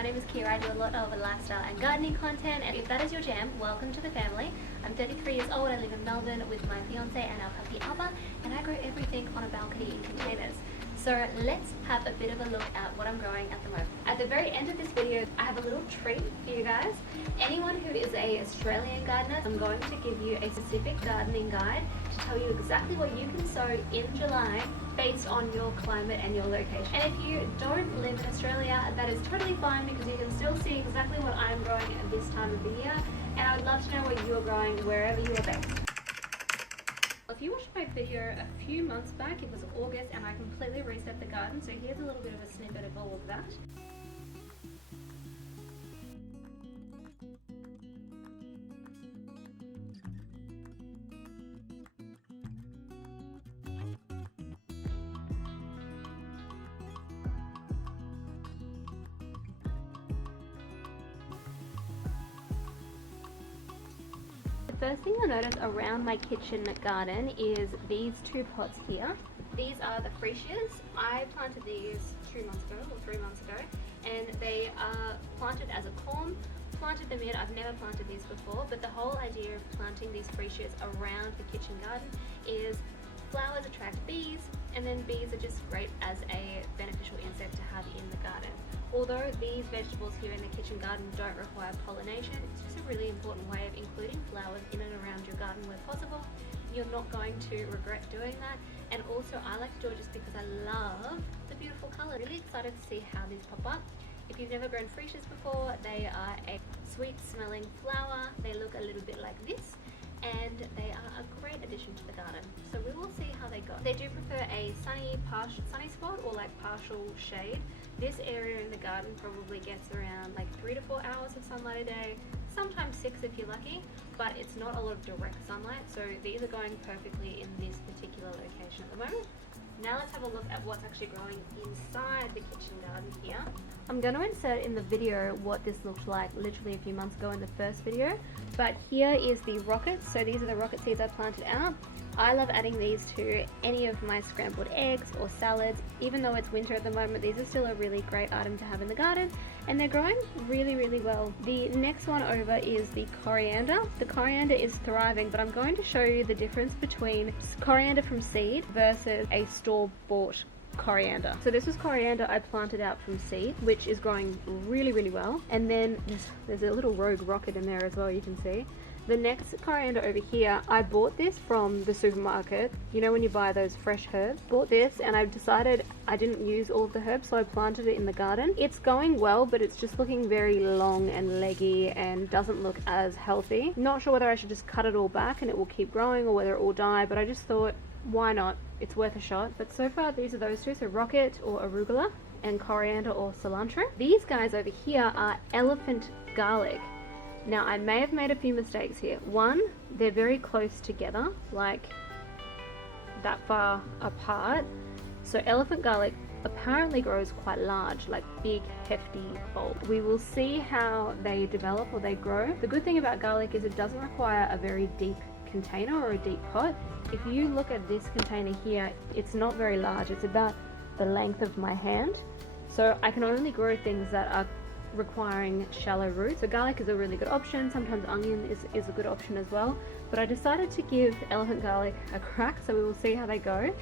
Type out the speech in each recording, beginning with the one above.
my name is Kira. I do a lot of lifestyle and gardening content, and if that is your jam, welcome to the family. I'm 33 years old, I live in Melbourne with my fiance and our puppy Alba, and I grow everything on a balcony in containers. So let's have a bit of a look at what I'm growing at the moment. At the very end of this video, I have a little treat for you guys. Anyone who is an Australian gardener, I'm going to give you a specific gardening guide to tell you exactly what you can sow in July based on your climate and your location. And if you don't live in Australia, that is totally fine because you can still see exactly what I'm growing at this time of the year. And I would love to know what you are growing wherever you are based. If you watched my video a few months back, it was August and I completely reset the garden, so here's a little bit of a snippet of all of that. First thing you'll notice around my kitchen garden is these two pots here. These are the Freesias. I planted these 2 months ago or 3 months ago, and they are planted as a corm. Planted them in. I've never planted these before, but the whole idea of planting these Freesias around the kitchen garden is flowers attract bees, and then bees are just great as a beneficial insect to have in the garden. Although these vegetables here in the kitchen garden don't require pollination, it's just a really important way of including flowers in and around your garden where possible. You're not going to regret doing that. And also I like to do it just because I love the beautiful colour. Really excited to see how these pop up. If you've never grown Freesias before, they are a sweet smelling flower. They look a little bit like this, and they are a great addition to the garden. So we will see how they go. They do prefer a sunny spot or like partial shade. This area in the garden probably gets around like 3 to 4 hours of sunlight a day, sometimes 6 if you're lucky, but it's not a lot of direct sunlight, so these are going perfectly in this particular location at the moment. Now let's have a look at what's actually growing inside the kitchen garden here. I'm going to insert in the video what this looked like literally a few months ago in the first video, but here is the rockets. So these are the rocket seeds I planted out. I love adding these to any of my scrambled eggs or salads. Even though it's winter at the moment, these are still a really great item to have in the garden, and they're growing really, really well. The next one over is the coriander. The coriander is thriving, but I'm going to show you the difference between coriander from seed versus a store-bought coriander. So this was coriander I planted out from seed, which is growing really, really well. And then there's a little rogue rocket in there as well, you can see. The next coriander over here, I bought this from the supermarket. You know when you buy those fresh herbs? Bought this and I've decided I didn't use all of the herbs, so I planted it in the garden. It's going well, but it's just looking very long and leggy and doesn't look as healthy. Not sure whether I should just cut it all back and it will keep growing or whether it will die, but I just thought, why not? It's worth a shot. But so far these are those two, so rocket or arugula and coriander or cilantro. These guys over here are elephant garlic. Now I may have made a few mistakes here. One, they're very close together, like that far apart. So elephant garlic apparently grows quite large, like big hefty bulbs. We will see how they develop or they grow. The good thing about garlic is it doesn't require a very deep container or a deep pot. If you look at this container here, it's not very large. It's about the length of my hand. So I can only grow things that are requiring shallow roots. So garlic is a really good option. Sometimes onion is a good option as well, but I decided to give elephant garlic a crack, so we will see how they go.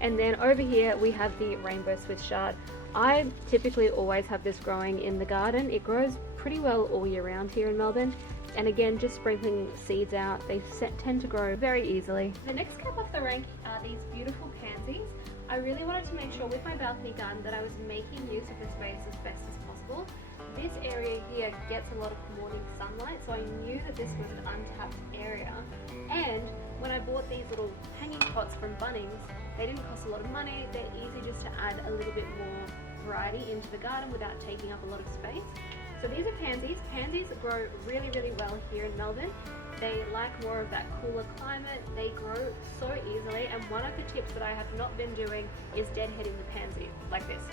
And then over here we have the rainbow Swiss chard. I typically always have this growing in the garden. It grows pretty well all year round here in Melbourne, and again just sprinkling seeds out, they tend to grow very easily. The next cap off the rank are these beautiful pansies. I really wanted to make sure with my balcony garden that I was making use of the space as best as possible. This area here gets a lot of morning sunlight, so I knew that this was an untapped area. And when I bought these little hanging pots from Bunnings, they didn't cost a lot of money. They're easy just to add a little bit more variety into the garden without taking up a lot of space. So these are pansies. Pansies grow really, really well here in Melbourne. They like more of that cooler climate. They grow so easily, and one of the tips that I have not been doing is deadheading the pansy like this.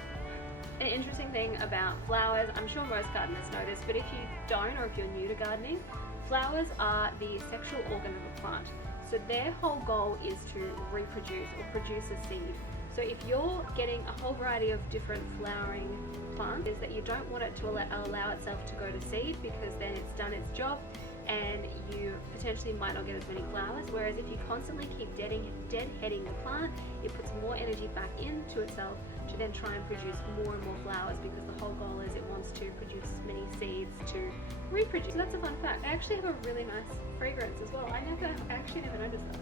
An interesting thing about flowers, I'm sure most gardeners know this, but if you don't, or if you're new to gardening, flowers are the sexual organ of a plant. So their whole goal is to reproduce or produce a seed. So if you're getting a whole variety of different flowering plants, is that you don't want it to allow itself to go to seed, because then it's done its job and you potentially might not get as many flowers. Whereas if you constantly keep deadheading the plant, it puts more energy back into itself to then try and produce more and more flowers, because the whole goal is it wants to produce as many seeds to reproduce. So that's a fun fact. I actually have a really nice fragrance as well. I actually never noticed that.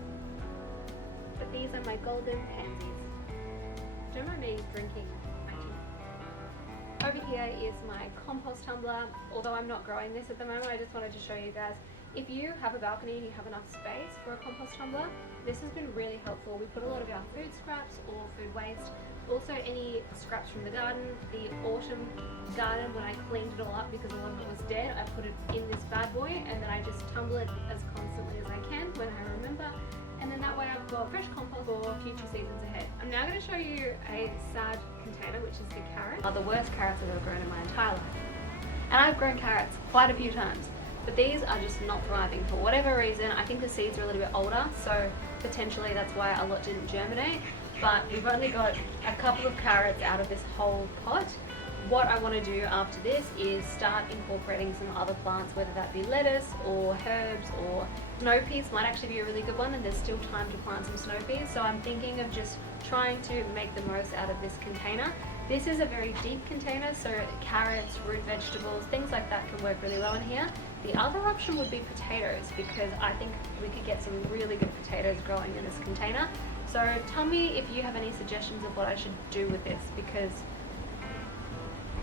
But these are my golden pansies. Don't mind me drinking my tea. Over here is my compost tumbler. Although I'm not growing this at the moment, I just wanted to show you guys. If you have a balcony and you have enough space for a compost tumbler, this has been really helpful. We put a lot of our food scraps or food waste, also any scraps from the garden. The autumn garden, when I cleaned it all up because a lot of it was dead, I put it in this bad boy and then I just tumble it as constantly as I can when I remember. And then that way I've got fresh compost for future seasons ahead. I'm now going to show you a sad container, which is the carrot. Are the worst carrots I've ever grown in my entire life. And I've grown carrots quite a few times, but these are just not thriving for whatever reason. I think the seeds are a little bit older, so potentially that's why a lot didn't germinate. But we've only got a couple of carrots out of this whole pot. What I want to do after this is start incorporating some other plants, whether that be lettuce or herbs, or snow peas might actually be a really good one, and there's still time to plant some snow peas. So I'm thinking of just trying to make the most out of this container. This is a very deep container, so carrots, root vegetables, things like that can work really well in here. The other option would be potatoes, because I think we could get some really good potatoes growing in this container. So tell me if you have any suggestions of what I should do with this, because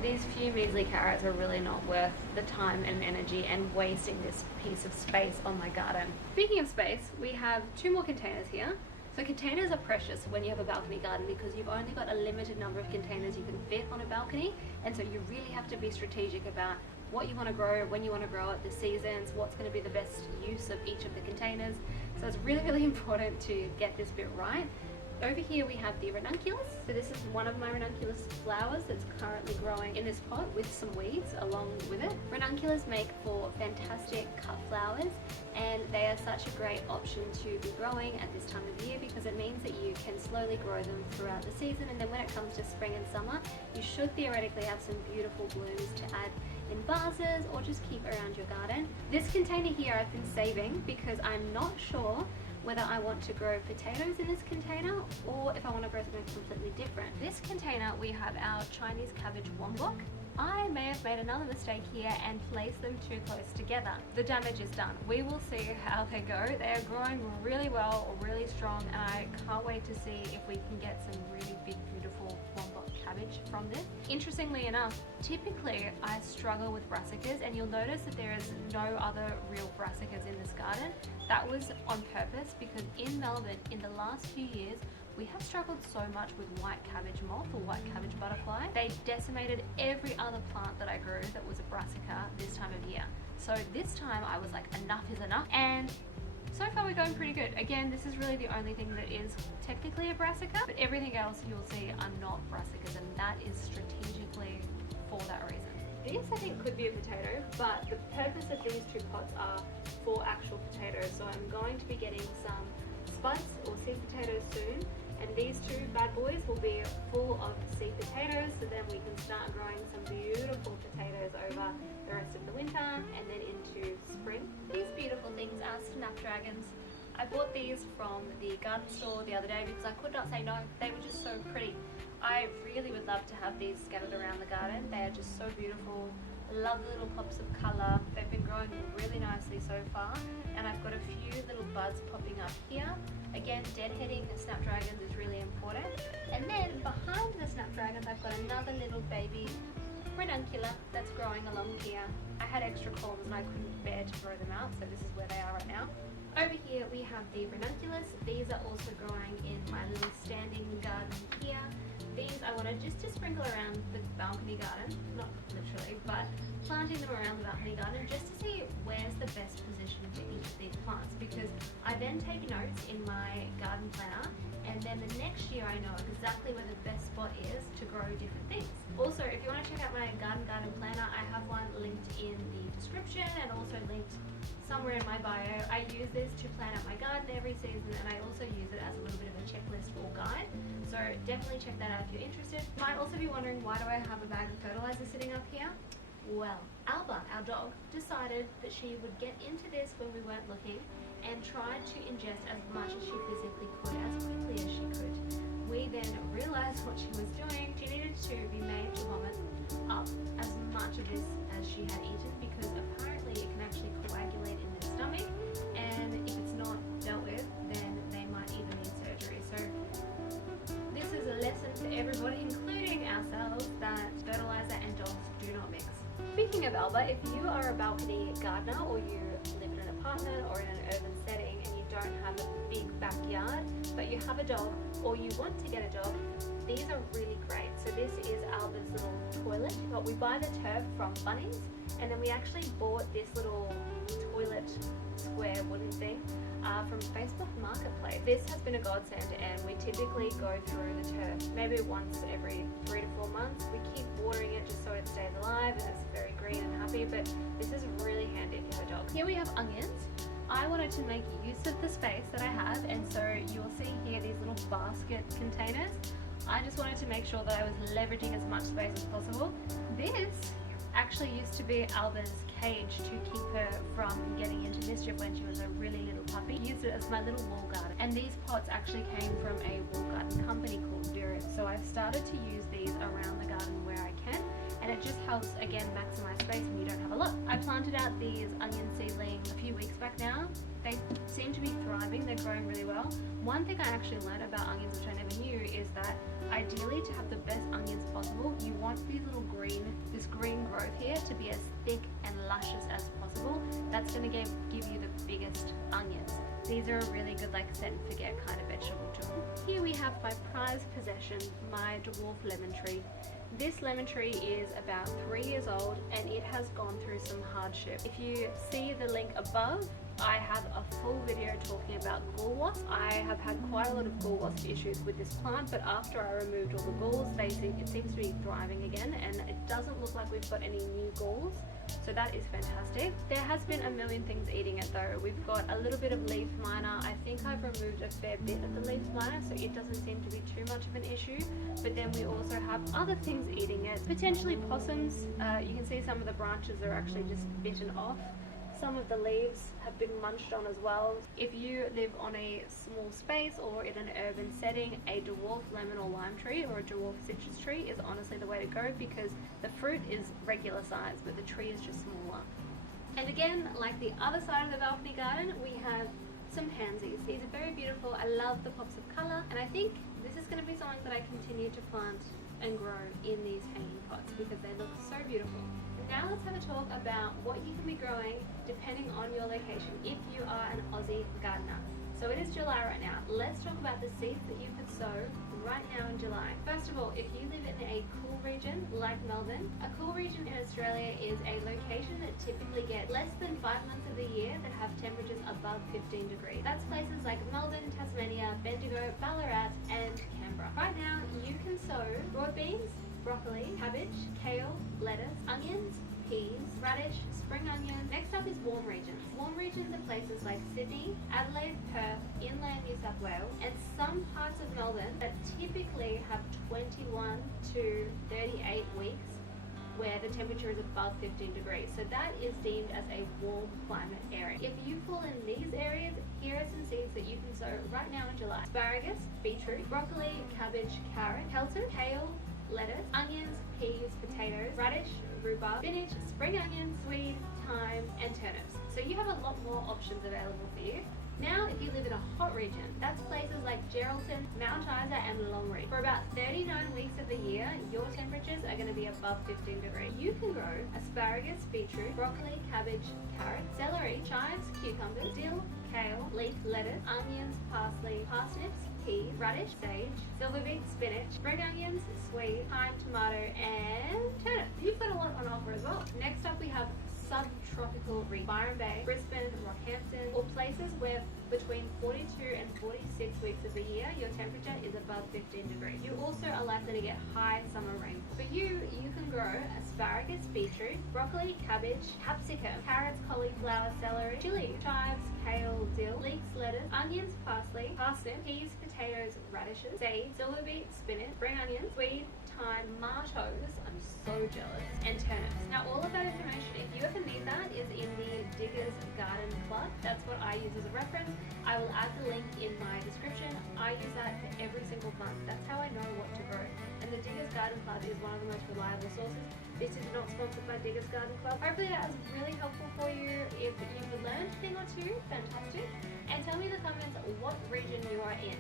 these few measly carrots are really not worth the time and energy and wasting this piece of space on my garden. Speaking of space, we have 2 more containers here. So containers are precious when you have a balcony garden, because you've only got a limited number of containers you can fit on a balcony, and so you really have to be strategic about what you want to grow, when you want to grow it, the seasons, what's going to be the best use of each of the containers. So it's really, really important to get this bit right. Over here we have the Ranunculus. So this is one of my Ranunculus flowers that's currently growing in this pot with some weeds along with it. Ranunculus make for fantastic cut flowers, and they are such a great option to be growing at this time of year, because it means that you can slowly grow them throughout the season, and then when it comes to spring and summer, you should theoretically have some beautiful blooms to add in vases or just keep around your garden. This container here I've been saving because I'm not sure whether I want to grow potatoes in this container or if I want to grow something completely different. This container we have our Chinese cabbage Wombok. I may have made another mistake here and placed them too close together. The damage is done. We will see how they go. They are growing really well, really strong, and I can't wait to see if we can get some really big, beautiful Wombok cabbage from this. Interestingly enough, typically I struggle with brassicas, and you'll notice that there is no other real brassicas in this garden. That was on purpose, because in Melbourne in the last few years we have struggled so much with white cabbage moth or white cabbage butterfly. They decimated every other plant that I grew that was a brassica this time of year. So this time I was like, enough is enough, and so far we're going pretty good. Again, this is really the only thing that is technically a brassica, but everything else you'll see are not brassicas, and that is strategically for that reason. This I think could be a potato, but the purpose of these 2 pots are for actual potatoes. So I'm going to be getting some spuds or seed potatoes soon, and these 2 bad boys will be full of seed potatoes, so then we can start growing some beautiful potatoes over the rest of the winter and then into spring. These beautiful things are snapdragons. I bought these from the garden store the other day because I could not say no. They were just so pretty. I really would love to have these scattered around the garden. They are just so beautiful. Love the little pops of colour. They've been growing really nicely so far, and I've got a few little buds popping up here. Again, deadheading snapdragons is really important. And then behind the snapdragons I've got another little baby Ranunculus that's growing along here. I had extra corms and I couldn't bear to throw them out, so this is where they are right now. Over here we have the Ranunculus. These are also growing in my little standing garden here. These I wanted just to sprinkle around the balcony garden, not literally, but planting them around the balcony garden just to see where's the best position for each of these plants, because I then take notes in my garden planner and then the next year I know exactly where the best spot is to grow different things. Also, if you want to check out my garden planner, I have one linked in the description and also linked somewhere in my bio. I use this to plan out my garden every season, and I also use it as a little bit of a checklist or guide. So definitely check that out if you're interested. You might also be wondering, why do I have a bag of fertilizer sitting up here? Well, Alba, our dog, decided that she would get into this when we weren't looking and tried to ingest as much as she physically could, as quickly as she could. We then realized what she was doing. She needed to be made to vomit up as much of this as she had eaten, because apparently it can actually coagulate in their stomach, and if it's not dealt with, then they might even need surgery. So this is a lesson for everybody, including ourselves, that fertilizer and dogs do not mix. Speaking of Alba, if you are a balcony gardener, or you live in an apartment or in an urban setting and you don't have a big backyard but you have a dog, or you want to get a dog, these are really great. So this is Alba's little toilet, but we buy the turf from Bunnings, and then we actually bought this little toilet square wooden thing from Facebook Marketplace. This has been a godsend, and we typically go through the turf maybe once every 3 to 4 months. We keep watering it just so it stays alive and it's very green and happy, but this is really handy if you have a dog. Here we have onions. I wanted to make use of the space that I have, and so you'll see here these little basket containers. I just wanted to make sure that I was leveraging as much space as possible. This actually used to be Alba's cage to keep her from getting into mischief when she was a really little puppy. I used it as my little wall garden, and these pots actually came from a wall garden company called Dwarf. So I've started to use these around the garden where I can, and it just helps, again, maximize space when you don't have a lot. I planted out these onion seedlings a few weeks back now. They seem to be thriving, they're growing really well. One thing I actually learned about onions, which I never knew, is that ideally, to have the best onions possible, you want these little this green growth here to be as thick and luscious as possible. That's going to give you the biggest onions. These are a really good, like, set and forget kind of vegetable too. Here we have my prized possession, my dwarf lemon tree. This lemon tree is about 3 years old, and it has gone through some hardship. If you see the link above, I have a full video talking about gall wasp. I have had quite a lot of gall wasp issues with this plant, but after I removed all the galls, it seems to be thriving again, and it doesn't look like we've got any new galls, so that is fantastic. There has been a million things eating it though. We've got a little bit of leaf miner. I think I've removed a fair bit of the leaf miner, so it doesn't seem to be too much of an issue, but then we also have other things eating it, potentially possums. You can see some of the branches are actually just bitten off. Some of the leaves have been munched on as well. If you live on a small space or in an urban setting, a dwarf lemon or lime tree or a dwarf citrus tree is honestly the way to go, because the fruit is regular size but the tree is just smaller. And again, like the other side of the balcony garden, we have some pansies. These are very beautiful. I love the pops of colour, and I think this is going to be something that I continue to plant and grow in these hanging pots because they look so beautiful. Now let's have a talk about what you can be growing depending on your location if you are an Aussie gardener. So it is July right now. Let's talk about the seeds that you could sow right now in July. First of all, if you live in a cool region like Melbourne, a cool region in Australia is a location that typically gets less than 5 months of the year that have temperatures above 15 degrees. That's places like Melbourne, Tasmania, Bendigo, Ballarat and Canberra. Right now you can sow broad beans, broccoli, cabbage, kale, lettuce, onions, peas, radish, spring onion. Next up is warm regions. Warm regions are places like Sydney, Adelaide, Perth, inland New South Wales, and some parts of Melbourne that typically have 21 to 38 weeks where the temperature is above 15 degrees. So that is deemed as a warm climate area. If you fall in these areas, here are some seeds that you can sow right now in July. Asparagus, beetroot, broccoli, cabbage, carrot, kelton, kale, lettuce, onions, peas, potatoes, radish, rhubarb, spinach, spring onions, swede, thyme, and turnips. So you have a lot more options available for you. Now, if you live in a hot region, that's places like Geraldton, Mount Isa, and Longreach. For about 39 weeks of the year, your temperatures are going to be above 15 degrees. You can grow asparagus, beetroot, broccoli, cabbage, carrot, celery, chives, cucumbers, dill, kale, leek, lettuce, onions, parsley, parsnips, peas, radish, sage, silverbeet, spinach, spring onions, swede, thyme, tomato, and turnip. You've got a lot on offer as well. Next up we have subtropical regions, Byron Bay, Brisbane, Rockhampton, or places where between 42 and 46 weeks of the year your temperature is above 15 degrees. You also are likely to get high summer rainfall. For you can grow asparagus, beetroot, broccoli, cabbage, capsicum, carrots, cauliflower, celery, chili, chives, kale, dill, leeks, lettuce, onions, parsley, parsnip, peas, potatoes, radishes, sage, silverbeet, spinach, spring onions, swede, thyme, tomatoes, I'm so jealous, and turnips. Now all of that information, if you ever need that, is in the Diggers Garden Club. That's what I use as a reference. I will add the link in my description. I use that for every single month. That's how I know what to grow. And the Diggers Garden Club is one of the most reliable sources. This is not sponsored by Diggers Garden Club. Hopefully that was really helpful for you. If you've learned a thing or two, fantastic. And tell me in the comments what region you are in.